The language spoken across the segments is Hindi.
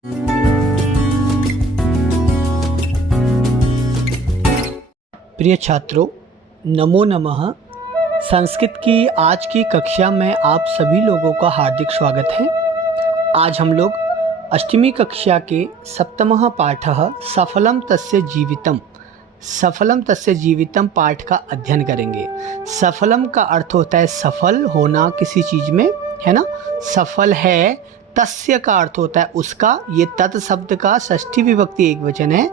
प्रिय छात्रों, नमो नमः। संस्कृत की आज की कक्षा में आप सभी लोगों का हार्दिक स्वागत है। आज हम लोग अष्टमी कक्षा के सप्तमः पाठः सफलम तस्य जीवितम पाठ का अध्ययन करेंगे। सफलम का अर्थ होता है सफल होना किसी चीज़ में, है ना। सफल है, तस्य का अर्थ होता है उसका। ये तत् शब्द का षष्ठी विभक्ति एक वचन है,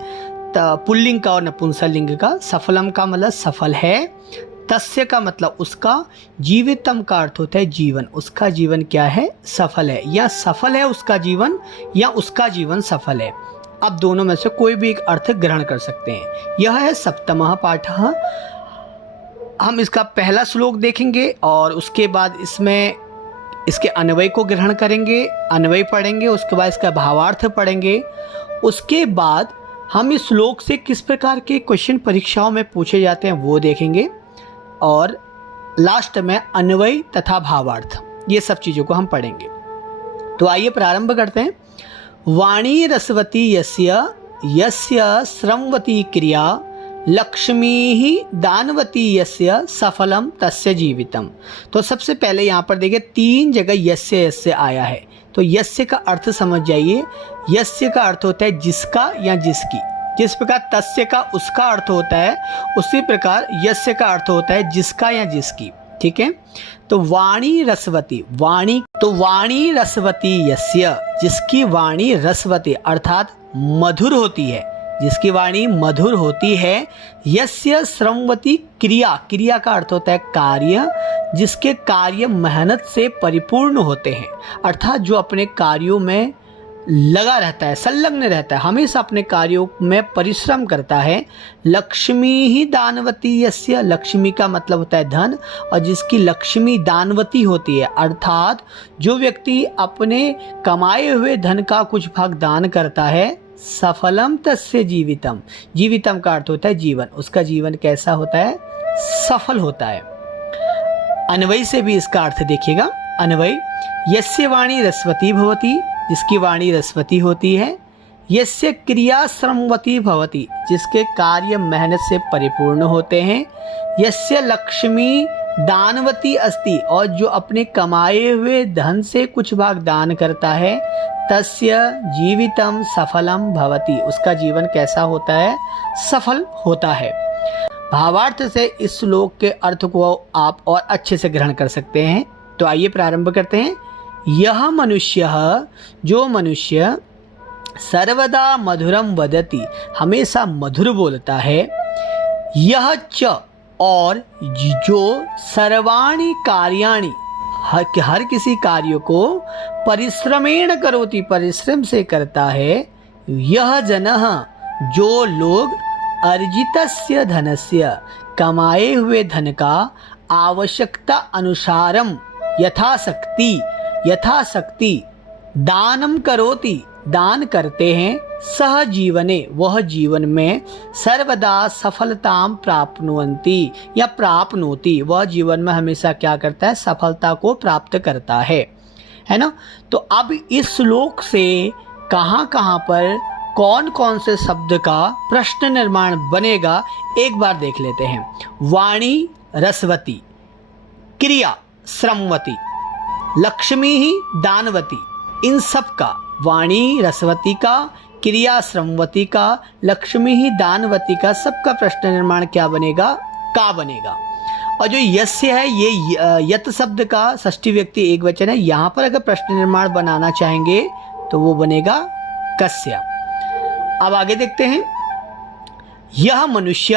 पुल्लिंग का और नपुंसकलिंग का। सफलम का मतलब सफल है, तस्य का मतलब उसका, जीवितम का अर्थ होता है जीवन। उसका जीवन क्या है? सफल है, या सफल है उसका जीवन, या उसका जीवन सफल है। अब दोनों में से कोई भी एक अर्थ ग्रहण कर सकते हैं। यह है सप्तमः पाठः। हम इसका पहला श्लोक देखेंगे और उसके बाद इसमें इसके अन्वय को ग्रहण करेंगे, अन्वय पढ़ेंगे, उसके बाद इसका भावार्थ पढ़ेंगे। उसके बाद हम इस श्लोक से किस प्रकार के क्वेश्चन परीक्षाओं में पूछे जाते हैं वो देखेंगे, और लास्ट में अन्वय तथा भावार्थ, ये सब चीज़ों को हम पढ़ेंगे। तो आइए प्रारंभ करते हैं। वाणी रसवती यस्य श्रमवती क्रिया, लक्ष्मी ही दानवती यस्य सफलम तस्य जीवितम। तो सबसे पहले यहाँ पर देखिए 3 जगह यस्य आया है। तो यस्य का अर्थ समझ जाइए। यस्य का अर्थ होता है जिसका या जिसकी। जिस प्रकार तस्य का उसका अर्थ होता है, उसी प्रकार यस्य का अर्थ होता है जिसका या जिसकी। ठीक है। तो वाणी रसवती, वाणी रसवती यस्य, जिसकी वाणी रसवती अर्थात मधुर होती है, जिसकी वाणी मधुर होती है। यस्य श्रमवती क्रिया का अर्थ होता है कार्य, जिसके कार्य मेहनत से परिपूर्ण होते हैं, अर्थात जो अपने कार्यों में लगा रहता है, संलग्न रहता है, हमेशा अपने कार्यों में परिश्रम करता है। लक्ष्मी ही दानवती यस्य, लक्ष्मी का मतलब होता है धन, और जिसकी लक्ष्मी दानवती होती है, अर्थात जो व्यक्ति अपने कमाए हुए धन का कुछ भाग दान करता है, सफलम तस्य जीवितम, जीवितम का अर्थ होता है जीवन, उसका जीवन कैसा होता है? सफल होता है। अन्वय से भी इसका अर्थ देखिएगा। अन्वय, यस्य वाणी रसवती भवति, जिसकी वाणी रसवती होती है। यस्य क्रिया श्रमवती भवति, जिसके कार्य मेहनत से परिपूर्ण होते हैं। यस्य लक्ष्मी दानवती अस्ति, और जो अपने कमाए हुए धन से कुछ भाग दान करता है। तस्य जीवितम सफलम भवति, उसका जीवन कैसा होता है? सफल होता है। भावार्थ से इस श्लोक के अर्थ को आप और अच्छे से ग्रहण कर सकते हैं। तो आइए प्रारंभ करते हैं। यह मनुष्य, जो मनुष्य सर्वदा मधुरम वदति, हमेशा मधुर बोलता है। यह च, और जो सर्वाणि कार्याणि, हर किसी कार्य को परिश्रमेण करोति, परिश्रम से करता है। यह जनः, जो लोग अर्जितस्य धनस्य, कमाए हुए धन का आवश्यकता अनुसारम यथाशक्ति दानम करोति, दान करते हैं। सह जीवने, वह जीवन में सर्वदा सफलताम प्राप्नुवन्ति या प्राप्नोति, वह जीवन में हमेशा क्या करता है? सफलता को प्राप्त करता है ना। तो अब इस श्लोक से कहाँ कहाँ पर कौन कौन से शब्द का प्रश्न निर्माण बनेगा एक बार देख लेते हैं। वाणी रसवती, क्रिया श्रमवती, लक्ष्मी ही दानवती, इन सब का, वाणी रसवती का, क्रिया श्रमवती का, लक्ष्मी ही दानवती का, सबका प्रश्न निर्माण क्या बनेगा? का बनेगा। और जो यस्य है, ये यत शब्द का षष्ठी व्यक्ति एक वचन है। यहाँ पर अगर प्रश्न निर्माण बनाना चाहेंगे तो वो बनेगा कस्य। अब आगे देखते हैं। यह मनुष्य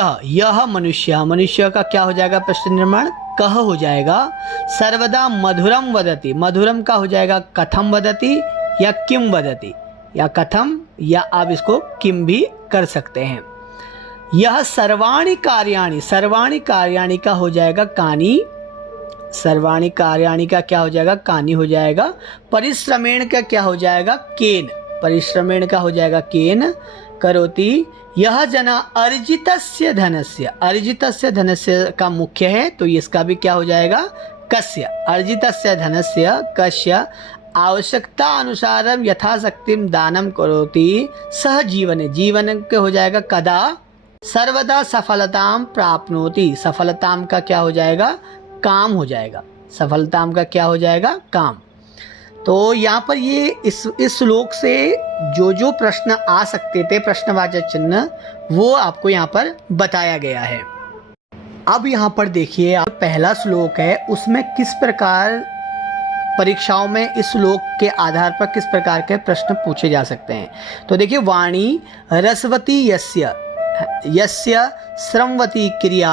का क्या हो जाएगा प्रश्न निर्माण? कह हो जाएगा। सर्वदा मधुरम वदति, मधुरम का हो जाएगा कथम वदति या किम वदति, या कथम, या आप इसको किम भी कर सकते हैं। यह सर्वाणि कार्याणि का हो जाएगा कानी, सर्वाणि कार्याणि का क्या हो जाएगा? कानी हो जाएगा। परिश्रमेण का क्या हो जाएगा? केन, परिश्रमेण का हो जाएगा केन करोति। यह जना अर्जितस्य धनस्य का मुख्य है, तो इसका भी क्या हो जाएगा? कस्य, अर्जितस्य धनस्य कस्य आवश्यकता अनुसारम यथाशक्तिम दानम करोति सह जीवने, जीवन के हो जाएगा कदा सर्वदा सफलताम प्राप्नोति, सफलताम का क्या हो जाएगा, काम हो जाएगा, सफलताम का क्या हो जाएगा, काम। तो यहाँ पर ये इस श्लोक से जो जो प्रश्न आ सकते थे, प्रश्नवाचक चिन्ह, वो आपको यहाँ पर बताया गया है। अब यहाँ पर देखिए, आप पहला श्लोक है, उसमें किस प्रकार परीक्षाओं में इस श्लोक के आधार पर किस प्रकार के प्रश्न पूछे जा सकते हैं। तो देखिए, वाणी रसवती यस्य यस्य श्रमवती क्रिया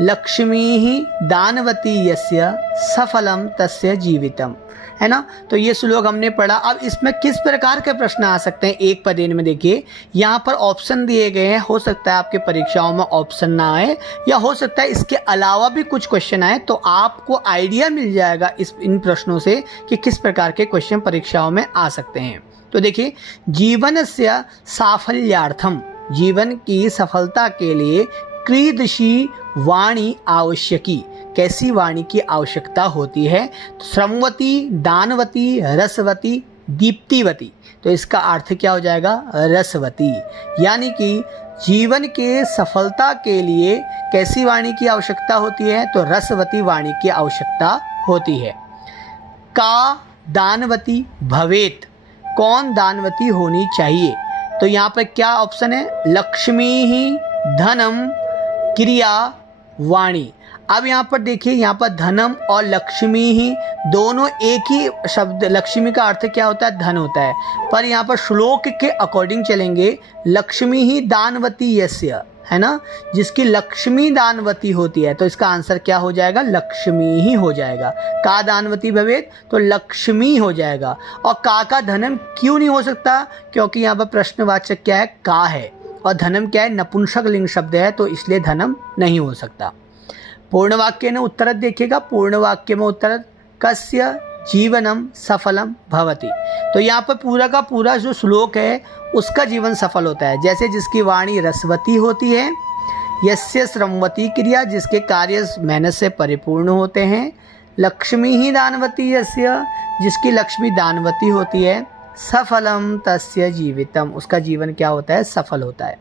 लक्ष्मी दानवती यस्य सफलम तस्य जीवितम, है ना। तो ये श्लोक हमने पढ़ा। अब इसमें किस प्रकार के प्रश्न आ सकते हैं एक पदेन में, देखिए यहाँ पर ऑप्शन दिए गए हैं। हो सकता है आपके परीक्षाओं में ऑप्शन ना आए, या हो सकता है इसके अलावा भी कुछ क्वेश्चन आए, तो आपको आइडिया मिल जाएगा इन प्रश्नों से कि किस प्रकार के क्वेश्चन परीक्षाओं में आ सकते हैं। तो देखिए, जीवनस्य साफल्यार्थम, जीवन की सफलता के लिए कीदृशी वाणी आवश्यकी, कैसी वाणी की आवश्यकता होती है। तो श्रमवती, दानवती, रसवती, दीप्तिवती, तो इसका अर्थ क्या हो जाएगा, रसवती। यानी कि जीवन के सफलता के लिए कैसी वाणी की आवश्यकता होती है, तो रसवती वाणी की आवश्यकता होती है। का दानवती भवेत, कौन दानवती होनी चाहिए। तो यहाँ पर क्या ऑप्शन है, लक्ष्मी ही धनम क्रिया वाणी। अब यहाँ पर देखिए, यहाँ पर धनम और लक्ष्मी ही दोनों एक ही शब्द, लक्ष्मी का अर्थ क्या होता है, धन होता है, पर यहाँ पर श्लोक के अकॉर्डिंग चलेंगे, लक्ष्मी ही दानवती यस्य, है ना, जिसकी लक्ष्मी दानवती होती है, तो इसका आंसर क्या हो जाएगा, लक्ष्मी ही हो जाएगा। का दानवती भवेत, तो लक्ष्मी हो जाएगा। और का धनम क्यों नहीं हो सकता, क्योंकि यहाँ पर प्रश्नवाचक क्या है, का है, और धनम क्या है, नपुंसक लिंग शब्द है, तो इसलिए धनम नहीं हो सकता। पूर्ण वाक्य ने उत्तर देखिएगा, पूर्ण वाक्य में उत्तर कस्य जीवनम सफलम भवति। तो यहाँ पर पूरा का पूरा जो श्लोक है उसका जीवन सफल होता है। जैसे जिसकी वाणी रसवती होती है, यस्य श्रमवती क्रिया, जिसके कार्य मेहनत से परिपूर्ण होते हैं, लक्ष्मी ही दानवती यस्य, जिसकी लक्ष्मी दानवती होती है, सफलम तस्य जीवितम, उसका जीवन क्या होता है, सफल होता है।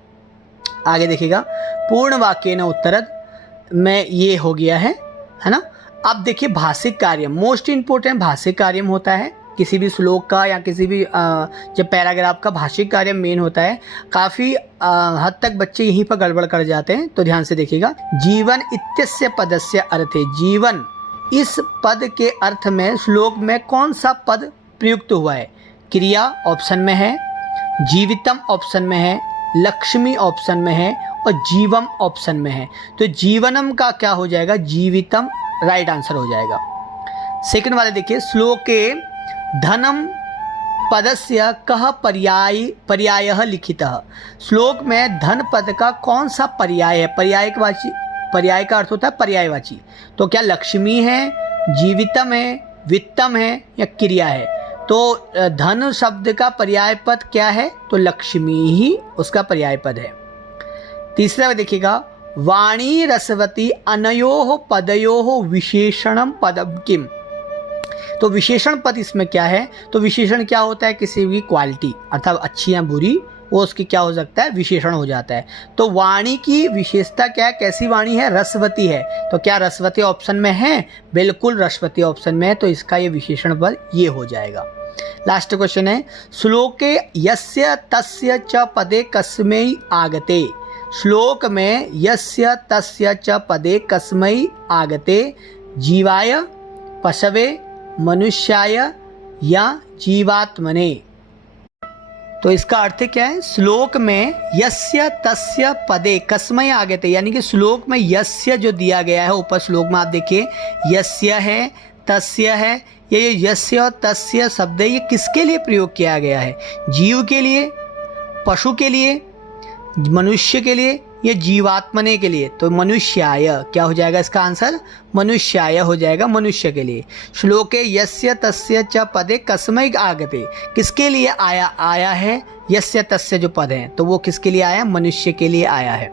आगे देखिएगा, पूर्ण वाक्य न उत्तरद में ये हो गया है ना। अब देखिए, भाषिक कार्य, मोस्ट इंपोर्टेंट भाषिक कार्य होता है किसी भी श्लोक का, या किसी भी जब पैराग्राफ का भाषिक कार्य मेन होता है। काफ़ी हद तक बच्चे यहीं पर गड़बड़ कर जाते हैं, तो ध्यान से देखिएगा। जीवन इत्यस्य पदस्य अर्थे, जीवन इस पद के अर्थ में श्लोक में कौन सा पद प्रयुक्त हुआ है। क्रिया ऑप्शन में है, जीवितम ऑप्शन में है, लक्ष्मी ऑप्शन में है, और जीवम ऑप्शन में है। तो जीवनम का क्या हो जाएगा, जीवितम राइट आंसर हो जाएगा। सेकंड वाले देखिए, श्लोक के धनम पदस्य कह पर्यायः लिखितः, श्लोक में धन पद का कौन सा पर्याय है। पर्यायवाची, पर्याय का अर्थ होता है पर्यायवाची। तो क्या लक्ष्मी है, जीवितम है, वित्तम है, या क्रिया है। तो धन शब्द का पर्याय पद क्या है, तो लक्ष्मी ही उसका पर्याय पद है। तीसरा देखिएगा, वाणी रसवती अनयोः पदयोः विशेषणम पदम किम। तो विशेषण पद इसमें क्या है, तो विशेषण क्या होता है, किसी भी क्वालिटी अर्थात अच्छी या बुरी, वो उसकी क्या हो सकता है, विशेषण हो जाता है। तो वाणी की विशेषता क्या है, कैसी वाणी है, रसवती है। तो क्या रसवती ऑप्शन में है, बिल्कुल रसवती ऑप्शन में है, तो इसका ये विशेषण पद ये हो जाएगा। लास्ट क्वेश्चन है, श्लोके यस्य तस्य च पदे कस्मै आगते, श्लोक में यस्य तस्य च पदे कस्मै आगते, जीवाय, पशवे, मनुष्याय या जीवात्मने। तो इसका अर्थ क्या है, श्लोक में यस्य तस्य पदे कस्मै आगते, यानी कि श्लोक में यस्य जो दिया गया है, ऊपर श्लोक में आप देखिए यस्य है, तस्य है, ये यस्य और तस्य शब्द है, ये किसके लिए प्रयोग किया गया है, जीव के लिए, पशु के लिए, मनुष्य के लिए, ये जीवात्मने के लिए। तो मनुष्याय क्या हो जाएगा, इसका आंसर मनुष्याय हो जाएगा, मनुष्य के लिए। श्लोके यस्य तस्य च पदे कस्मै आगते, किसके लिए आया है, यस्य तस्य जो पद है, तो वो किसके लिए आया, मनुष्य के लिए आया है।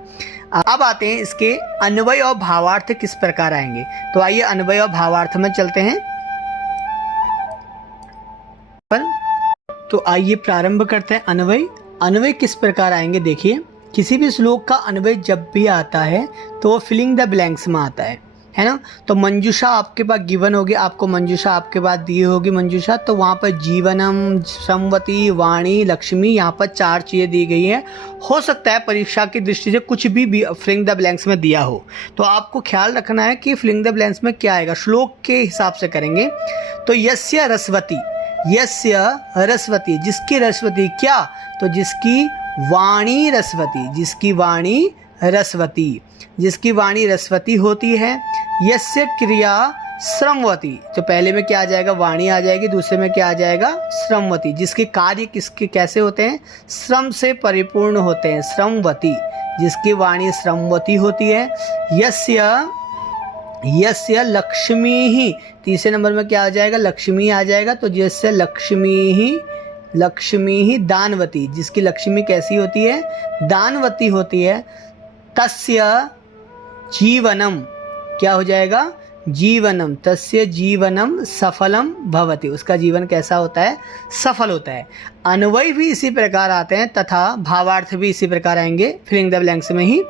अब आते हैं इसके अन्वय और भावार्थ किस प्रकार आएंगे। तो आइए अन्वय और भावार्थ में चलते हैं। पर। तो आइए प्रारंभ करते हैं। अन्वय, अन्वय किस प्रकार आएंगे देखिए। किसी भी श्लोक का अन्वय जब भी आता है तो वो फिलिंग द ब्लैंक्स में आता है ना। तो मंजूषा आपके पास गिवन होगी, आपको मंजूषा आपके पास दी होगी मंजूषा, तो वहाँ पर जीवनम, श्रमवती, वाणी, लक्ष्मी, यहाँ पर 4 चीज़ें दी गई हैं। हो सकता है परीक्षा की दृष्टि से कुछ भी फिलिंग द ब्लैंक्स में दिया हो, तो आपको ख्याल रखना है कि फिलिंग द ब्लैंक्स में क्या आएगा, श्लोक के हिसाब से करेंगे। तो यस्य रसवती, यस्य रसवती, जिसकी रसवती क्या, तो जिसकी वाणी रसवती, जिसकी वाणी रसवती, जिसकी वाणी रसवती होती है। यस्य क्रिया श्रमवती, तो पहले में क्या आ जाएगा, वाणी आ जाएगी, दूसरे में क्या आ जाएगा, श्रमवती, जिसके कार्य किसके कैसे होते हैं, श्रम से परिपूर्ण होते हैं, श्रमवती, जिसकी वाणी श्रमवती होती है। यस्य, यस्य लक्ष्मी ही, तीसरे नंबर में क्या आ जाएगा, लक्ष्मी आ जाएगा, तो जैसे लक्ष्मी ही, लक्ष्मी ही दानवती, जिसकी लक्ष्मी कैसी होती है, दानवती होती है। तस्य जीवनम, क्या हो जाएगा, जीवनम, तस्य जीवनम सफलम भवति, उसका जीवन कैसा होता है, सफल होता है। अन्वय भी इसी प्रकार आते हैं तथा भावार्थ भी इसी प्रकार आएंगे फिलिंग द ब्लैंक्स में ही।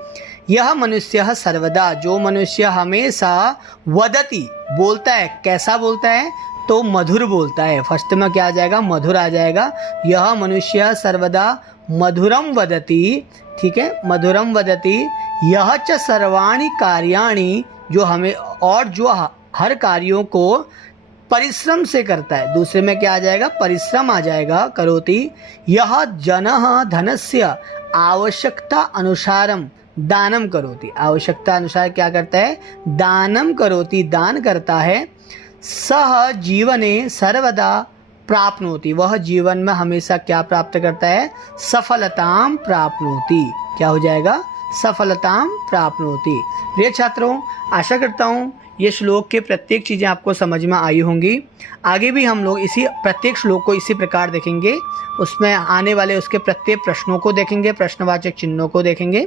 यह मनुष्य सर्वदा, जो मनुष्य हमेशा वदति, बोलता है, कैसा बोलता है, तो मधुर बोलता है। फर्स्ट में क्या आ जाएगा, मधुर आ जाएगा। यह मनुष्य सर्वदा मधुरम वदति, ठीक है, मधुरम वदति। यह च सर्वाणि कार्याणि, जो हमें, और जो हर कार्यों को परिश्रम से करता है, दूसरे में क्या आ जाएगा, परिश्रम आ जाएगा, करोति। यह जनः धनस्य आवश्यकता अनुसारम दानम करोति, आवश्यकता अनुसार क्या करता है, दानम करोति, दान करता है। सह जीवने सर्वदा प्राप्नोति, वह जीवन में हमेशा क्या प्राप्त करता है, सफलताम प्राप्नोति, क्या हो जाएगा, सफलताम प्राप्नोति। प्रिय छात्रों, आशा करता हूँ ये श्लोक के प्रत्येक चीज़ें आपको समझ में आई होंगी। आगे भी हम लोग इसी प्रत्येक श्लोक को इसी प्रकार देखेंगे, उसमें आने वाले उसके प्रत्येक प्रश्नों को देखेंगे, प्रश्नवाचक चिन्हों को देखेंगे।